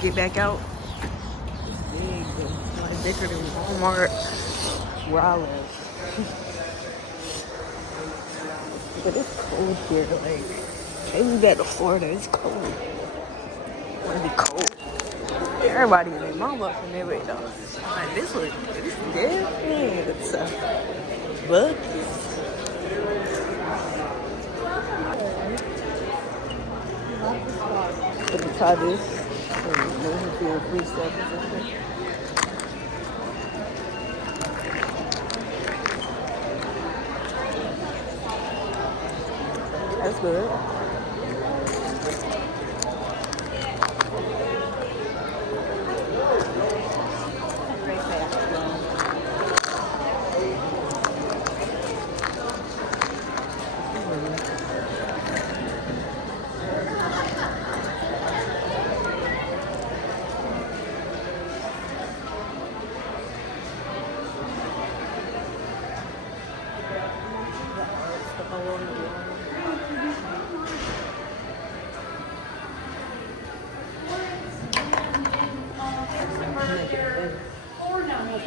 get back out. It's big, but it's like bigger than Walmart where I live. But it's cold here. Like, maybe back to Florida, it's cold. I want to be cold. Everybody and their mama from their way though. Like, this is different. It's a book. Let me try this. Maybe feel free stuff or something. That's good.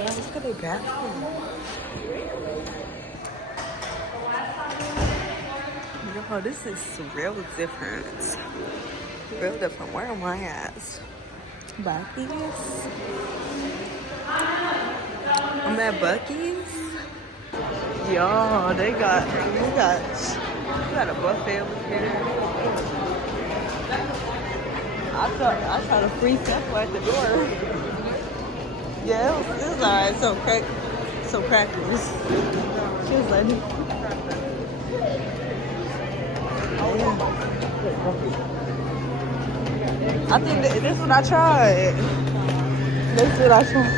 Look at their bathroom. Yo, this is real different. Real different. Where am I at? Buc-ee's? I'm at Buc-ee's. Yo, we got a buffet over here. I tried a free sample at the door. Yeah, this is alright. So crackers. She was like, I think this is what I tried. This is what I tried.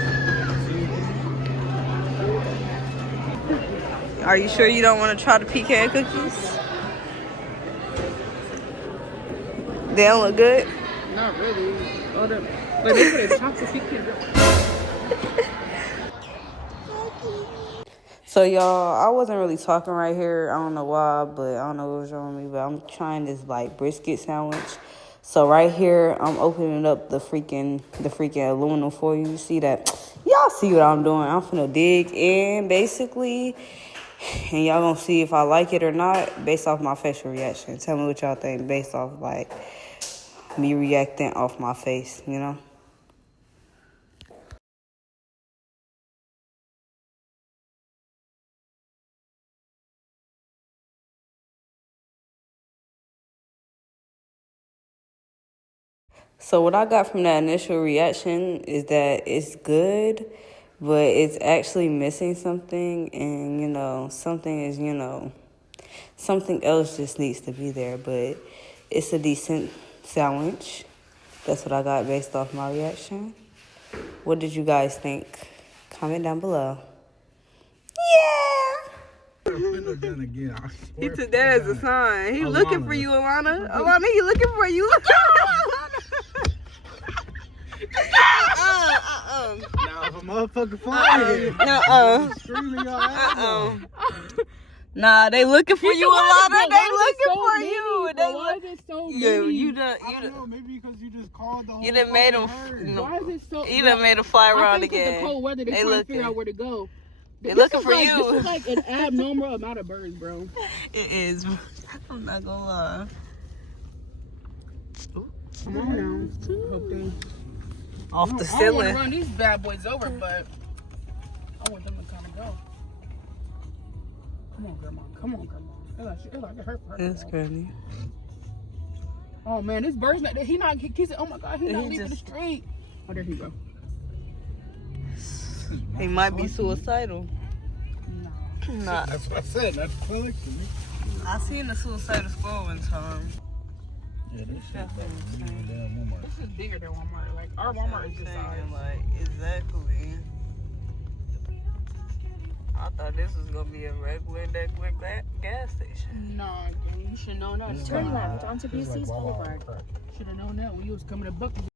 Are you sure you don't want to try the pecan cookies? They don't look good? Not really. But they put a chocolate pecan. So y'all, I wasn't really talking right here. I don't know why, but I don't know what was wrong with me. But I'm trying this like brisket sandwich. So right here, I'm opening up the freaking aluminum foil. You see that? Y'all see what I'm doing? I'm finna dig in basically, and y'all gonna see if I like it or not based off my facial reaction. Tell me what y'all think based off like me reacting off my face, you know? So what I got from that initial reaction is that it's good, but it's actually missing something, and something else just needs to be there. But it's a decent sandwich. That's what I got based off my reaction. What did you guys think? Comment down below. Yeah. He took that as a sign. He looking for you, Alana. Alana, he looking for you. Now if a motherfucker flying, Nah, they looking for you, Alana. They looking for you. Why is it so many? You done. I don't know, maybe because you just called the whole You done made them. Why is it so? You done made them fly around I think again. With the cold weather, they trying to figure out where to go. They looking for you. you. This is like an abnormal amount of birds, bro. It is. I'm not gonna lie. Come on now. Hope they Off the I don't want ceiling. to run these bad boys over, but I want them to kind of go. Come on, grandma. Come on, grandma. It like it hurt for her. That's crazy. Oh man, this bird's not. He not kissing. Oh my god, he not leaving the street. Oh, there he go. He might be suicidal. No. Nah. That's what I said. That's collection. I seen the suicidal squirrel one time. Yeah, this shit bigger than Walmart. This is bigger than Walmart. Like our Walmart is this size. Like, exactly. I thought this was gonna be a regular gas station. No, you should know that. Turn left onto Busey's Boulevard. Should have known that when you was coming to Buc-ee's.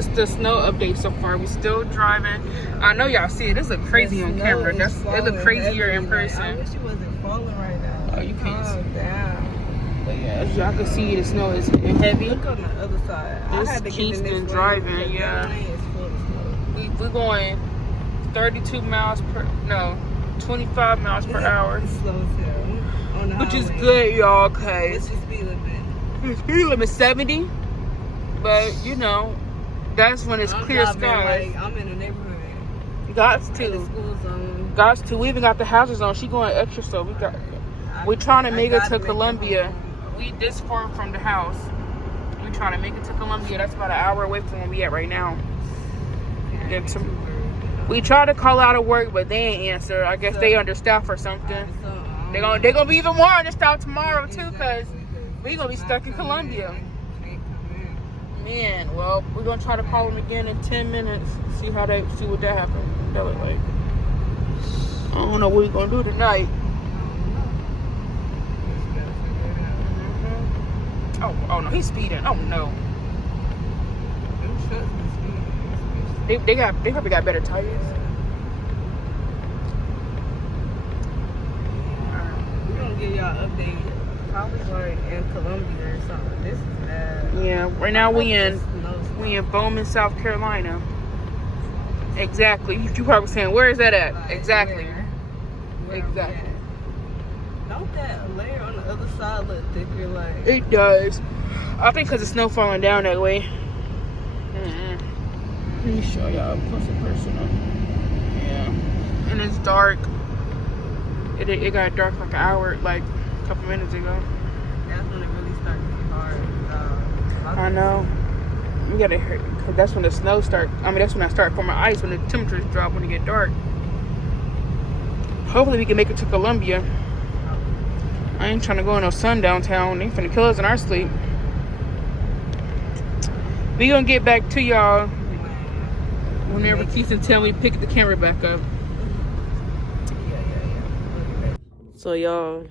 this is the snow update so far. We still driving. I know y'all see it. This look crazy on camera. It look crazier in person. I wish it wasn't falling right now. Oh, you can't see. Calm down. But yeah, as y'all can see, the snow is heavy. Look on the other side. I This had to get in Kingston this driving, lane because yeah. that lane is full of snow. We're going 32 miles per, no, 25 miles per hour. It's slow as hell. On the Which is highway. good, y'all, cause What's your speed limit? the speed limit 70. But you know, that's when it's I'm clear driving skies. like I'm in the neighborhood. Gots In the to. school zone. Gots to. We even got the houses on. She going extra, so we're trying to make it to Columbia. We this far from the house. We're trying to make it to Columbia. That's about an hour away from where we at right now. We try to call out of work, but they ain't answer. I guess they understaffed or something. They gonna be even more understaffed tomorrow too, cause we gonna be stuck in Columbia. Man, well, we're gonna try to call them again in 10 minutes. See what that happens. That look like. I don't know what we're gonna do tonight. Oh no, he's speeding. Oh no. They probably got better tires. We're gonna give y'all an update. Probably like in Columbia or something. This is bad. Yeah, right now we in Bowman, South Carolina. Exactly. You probably saying, where is that at? Like, Exactly. where Exactly. Don't that layer on the other side look thicker? Like It does. I think because the snow falling down that way. Let me show y'all up close and personal. Yeah. And it's dark. It got dark like an hour, like a couple minutes ago. that's when it really starts to get hard. I know. We gotta hurry, because that's when the snow that's when I start forming ice, when the temperatures drop, when it get dark. Hopefully we can make it to Columbia. I ain't trying to go in no sundown town. They finna kill us in our sleep. We gonna get back to y'all whenever Keisha tell me pick the camera back up. So y'all,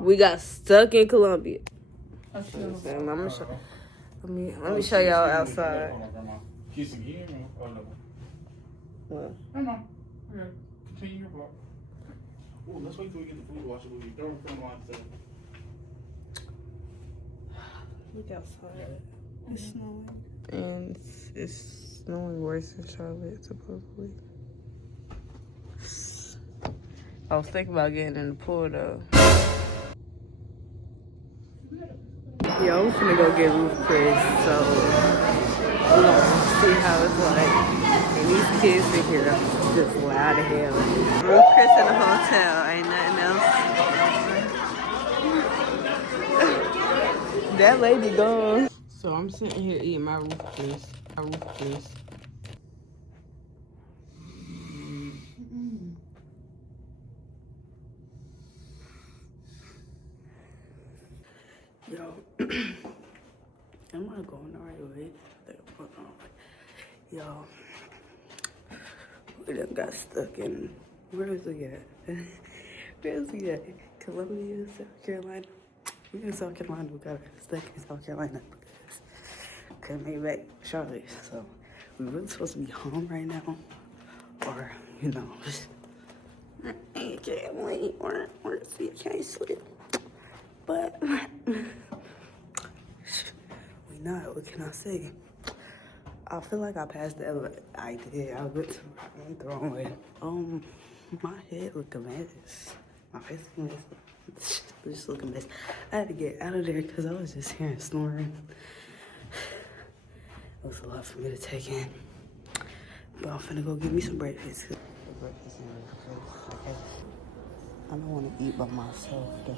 we got stuck in Columbia. Let me show y'all outside. Kiss again or no? What? No. Okay. Continue your vlog. Oh, let's wait till we get the food wash. We'll be throwing film on set. Look outside. It's snowing. And it's snowing worse in Charlotte, supposedly. I was thinking about getting in the pool though. Yeah, I'm finna go get Roof Chris, so we're gonna see how it's like. And these kids in here are just loud as hell. Roof Chris in the hotel, ain't nothing else. That lady gone. So I'm sitting here eating my Roof Chris. Yo, am I going the right way? I think I'm going the wrong way. Yo, we done got stuck in, where is he at? Where is he at? Columbia, South Carolina. We in South Carolina, we got stuck in South Carolina because couldn't make it back to Charlotte. So we really supposed to be home right now, or you know, I can't wait, or see, I can't sleep. But we not. What can I say? I feel like I passed the elevator. I did. I went the wrong way. My head looked a mess. My face looked a mess. Just look a mess. I had to get out of there because I was just hearing snoring. It was a lot for me to take in. But I'm finna go get me some breakfast. I don't want to eat by myself though.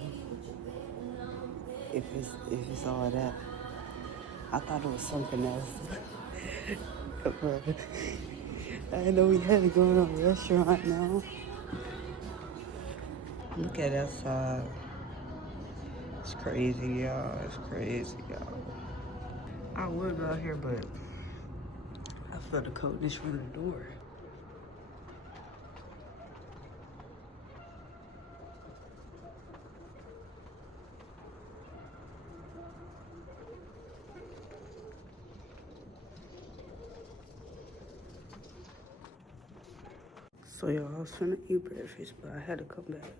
If it's all that. I thought it was something else. But I didn't know we had to go in a restaurant now. Look at that side. It's crazy, y'all. It's crazy, y'all. I would go out here, but I feel the coldness from the door. So y'all, I was finna eat breakfast, but I had to come back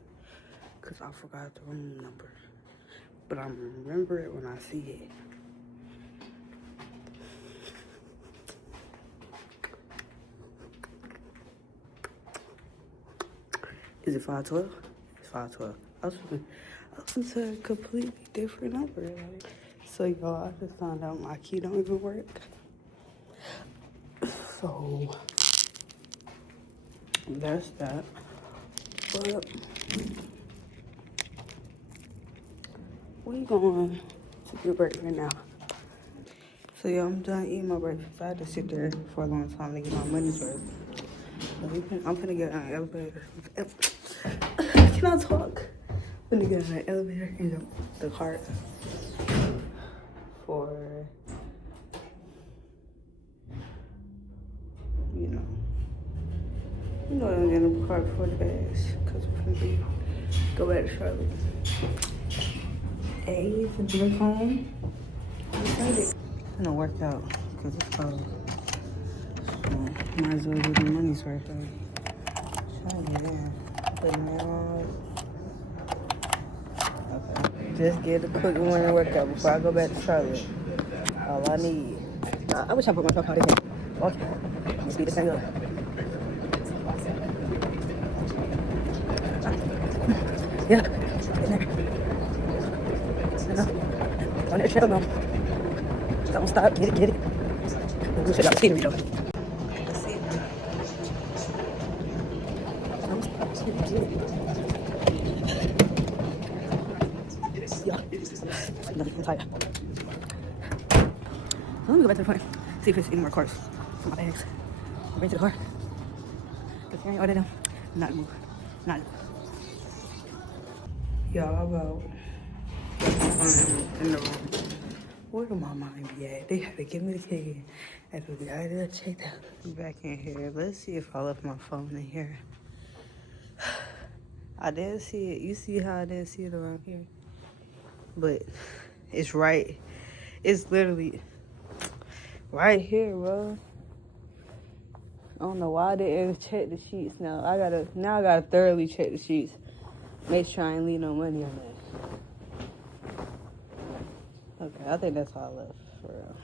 because I forgot the room number. But I'm gonna remember it when I see it. Is it 512? It's 512. I was finna tell a completely different number. Like. So y'all, I just found out my key don't even work. So that's that. But we going to get a break right now. So yeah, I'm done eating my breakfast. I had to sit there for a long time to get my money's worth. I'm finna get on an elevator. Can I talk? I'm finna get on an elevator and the cart for, you know, I'm getting a cart for the gas because we're finna go back to Charlotte. Hey, for the way home. I'm gonna work out because it's cold. Might as well get the money's worth of it. Oh, yeah. Put it on. Okay. Just get a quick morning workout before I go back to Charlotte. All I need. I wish I put my truck out in here. Okay. Let's speed this thing up. Yeah. Get there. Enough. On that trail, though. Don't stop. Get it. We should have scenery, though. Yeah. I'm tired. Let me go back to the front. See if there's any more cars for my bags. Bring to the car. Because I ain't ordered them. Not move. Not move. Y'all, about in the room. Where do my mind be at? They had to give me the key. After we got to check that. Back in here. Let's see if I left my phone in here. I didn't see it. You see how I didn't see it around here? But it's right. It's literally right here, bro. I don't know why I didn't check the sheets now. I gotta thoroughly check the sheets. Make sure I ain't leave no money on that. Okay, I think that's all I left for real.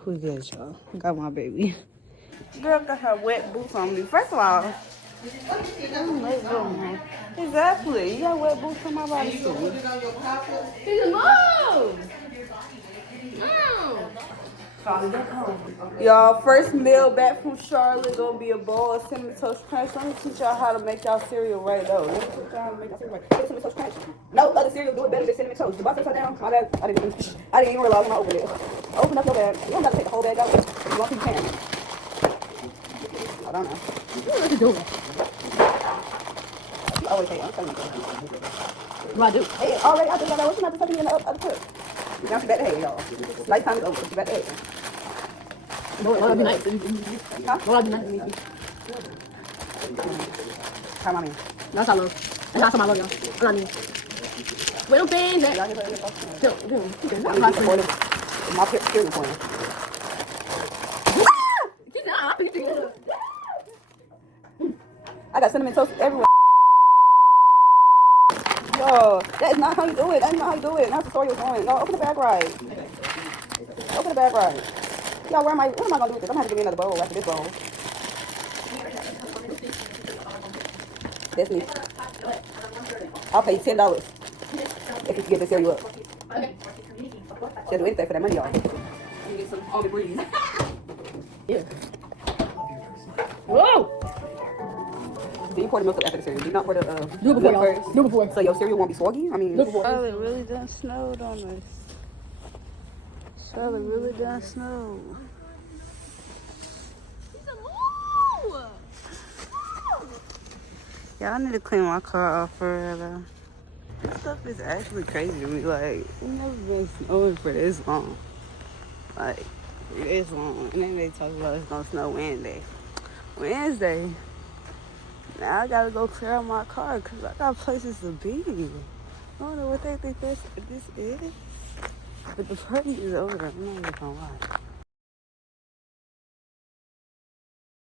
Who's good, y'all? Got my baby. Girl got her wet boots on me. First of all, exactly. You got wet boots on my body too. He's a mom! Y'all, first meal back from Charlotte gonna be a bowl of Cinnamon Toast Crunch. Let me teach y'all how to make y'all cereal right though. Let me teach y'all how to make y'all cereal right. Get Cinnamon Toast Crunch. No other cereal do it better than Cinnamon Toast. The box upside down. My bad. I didn't even realize when I opened it. Open up your bag. You don't gotta take the whole bag out. You want to can. I don't know. What you doing? You always say, I'm telling you. What I do? Hey, already I just got that. What's not something in the other clip? Now she back to hay, y'all. Lifetime is over. She back to hay. I'll be nice. Huh? I'll be nice. How am I mean? That's how I love. That's how I love y'all. I mean, we don't bend that. I'm not supporting my period for you. I got cinnamon toast everywhere. Yo, that is not how you do it. That is not how you do it. That's the story you're going. No, open the bag right. Open the bag right. Y'all, what am I gonna do with this? I'm gonna have to give me another bowl after this bowl. That's me. I'll pay you $10 if you can get this cereal up. She'll do anything for that money, y'all. Let me get some on the breeze. Yeah. Whoa! Do you pour the milk up after the cereal? Do you not pour the do it before, milk first? Do it before. So your cereal won't be soggy? I mean, Charlotte really done snowed on us. Charlotte really done snowed. Yeah, I need to clean my car off for real. This stuff is actually crazy to me. Like, we've never been snowing for this long. Like, this long. And then they talk about it's gonna snow Wednesday. Now I gotta go clear out my car because I got places to be. I don't know what they think this is. But the party is over. I'm not even gonna lie.